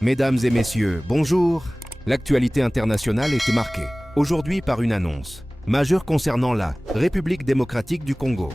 Mesdames et messieurs, bonjour. L'actualité internationale était marquée aujourd'hui par une annonce majeure concernant la République démocratique du Congo.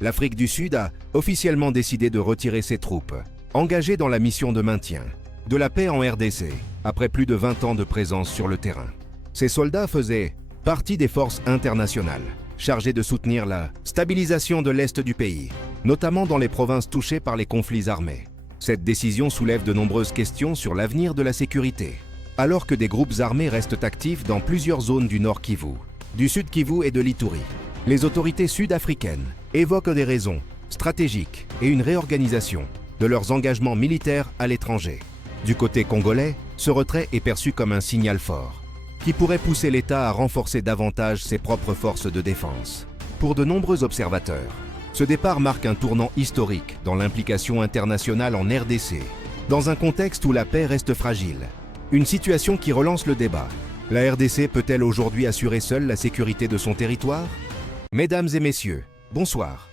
L'Afrique du Sud a officiellement décidé de retirer ses troupes, engagées dans la mission de maintien de la paix en RDC, après plus de 20 ans de présence sur le terrain. Ces soldats faisaient partie des forces internationales, chargées de soutenir la stabilisation de l'Est du pays, notamment dans les provinces touchées par les conflits armés. Cette décision soulève de nombreuses questions sur l'avenir de la sécurité, alors que des groupes armés restent actifs dans plusieurs zones du Nord Kivu, du Sud Kivu et de l'Ituri. Les autorités sud-africaines évoquent des raisons stratégiques et une réorganisation de leurs engagements militaires à l'étranger. Du côté congolais, ce retrait est perçu comme un signal fort, qui pourrait pousser l'État à renforcer davantage ses propres forces de défense. Pour de nombreux observateurs, ce départ marque un tournant historique dans l'implication internationale en RDC, dans un contexte où la paix reste fragile. Une situation qui relance le débat. La RDC peut-elle aujourd'hui assurer seule la sécurité de son territoire? Mesdames et messieurs, bonsoir.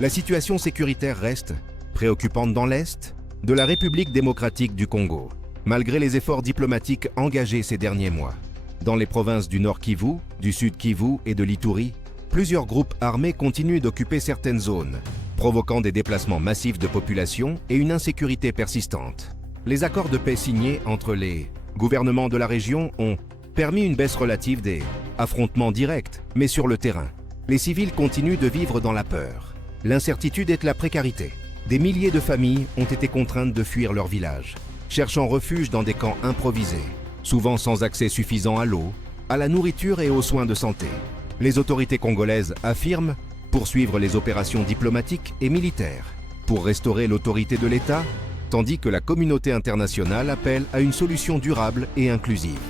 La situation sécuritaire reste préoccupante dans l'Est de la République démocratique du Congo, malgré les efforts diplomatiques engagés ces derniers mois. Dans les provinces du Nord Kivu, du Sud Kivu et de l'Ituri, plusieurs groupes armés continuent d'occuper certaines zones, provoquant des déplacements massifs de population et une insécurité persistante. Les accords de paix signés entre les gouvernements de la région ont permis une baisse relative des affrontements directs, mais sur le terrain, les civils continuent de vivre dans la peur, l'incertitude et la précarité. Des milliers de familles ont été contraintes de fuir leur village, cherchant refuge dans des camps improvisés, souvent sans accès suffisant à l'eau, à la nourriture et aux soins de santé. Les autorités congolaises affirment poursuivre les opérations diplomatiques et militaires pour restaurer l'autorité de l'État, tandis que la communauté internationale appelle à une solution durable et inclusive.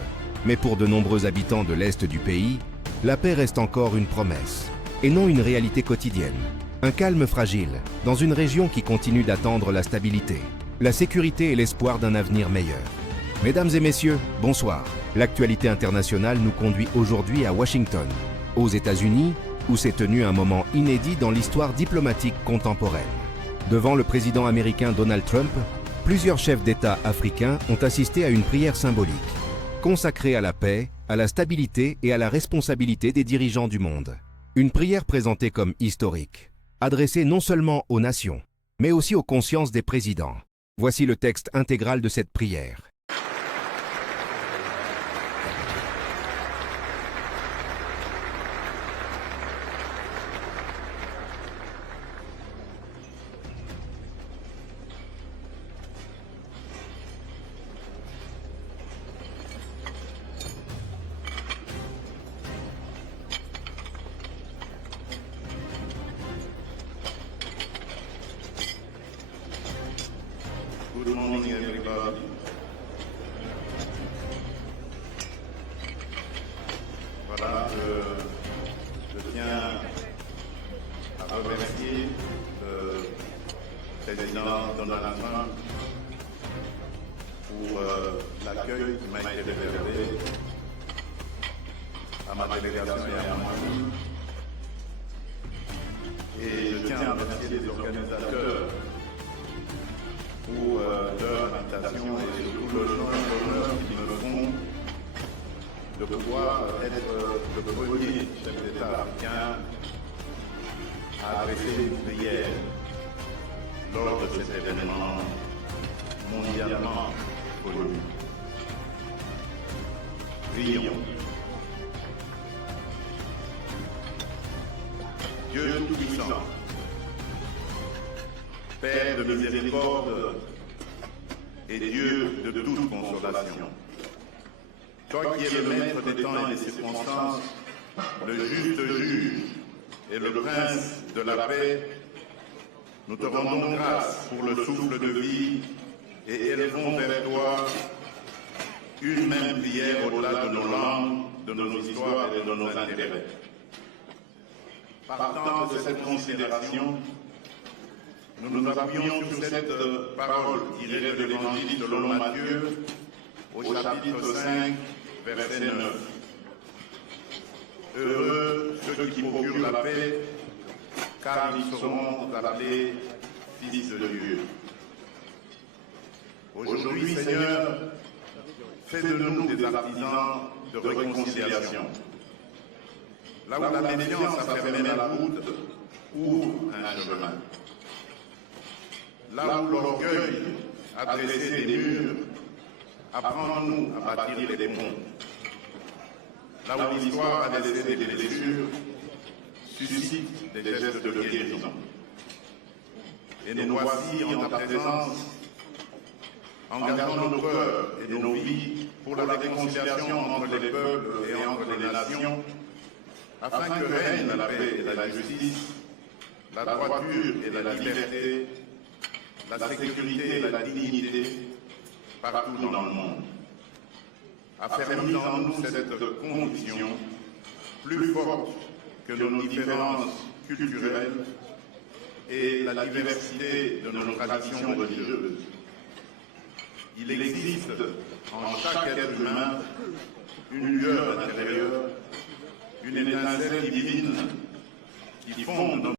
Mais pour de nombreux habitants de l'Est du pays, la paix reste encore une promesse, et non une réalité quotidienne. Un calme fragile, dans une région qui continue d'attendre la stabilité, la sécurité et l'espoir d'un avenir meilleur. Mesdames et messieurs, bonsoir. L'actualité internationale nous conduit aujourd'hui à Washington, aux États-Unis, où s'est tenu un moment inédit dans l'histoire diplomatique contemporaine. Devant le président américain Donald Trump, plusieurs chefs d'État africains ont assisté à une prière symbolique, consacrée à la paix, à la stabilité et à la responsabilité des dirigeants du monde. Une prière présentée comme historique, adressée non seulement aux nations, mais aussi aux consciences des présidents. Voici le texte intégral de cette prière. Good morning, everybody. Voilà, je tiens à remercier le président Donald Trump pour l'accueil qui m'a été réservé à ma délégation et à moi. Et je tiens à remercier les organisateurs pour leur invitation et surtout l'honneur qu'ils me font de pouvoir être le premier chef d'État africain à adresser une prière lors de cet événement mondialement connu. Prions. Dieu Tout-Puissant, Père de miséricorde et Dieu de toute consolation. Toi qui es le maître des temps et des circonstances, le juste juge et le prince de la paix, nous te rendons grâce pour le souffle de vie et élevons vers toi une même prière au-delà de nos langues, de nos histoires et de nos intérêts. Partant de cette considération, nous nous appuyons sur cette parole tirée de l'Évangile selon Matthieu, au chapitre 5, verset 9. Heureux ceux qui procurent la paix, car ils seront appelés fils de Dieu. Aujourd'hui, Seigneur, fais de nous des artisans de réconciliation. Là où la méfiance a fermé la route, ouvre un chemin. Là où l'orgueil a dressé des murs, apprends-nous à bâtir des ponts. Là où l'histoire a laissé des blessures, suscite des gestes de guérison. Et nous voici en ta présence, engageant nos cœurs et nos vies pour la réconciliation entre les peuples et entre les nations, afin que règne la paix et la justice, la droiture et la liberté, la sécurité et la dignité partout dans le monde. Affermis en nous cette conviction plus forte que nos différences culturelles et la diversité de nos traditions religieuses. Il existe en chaque être humain une lueur intérieure, une étincelle divine qui fonde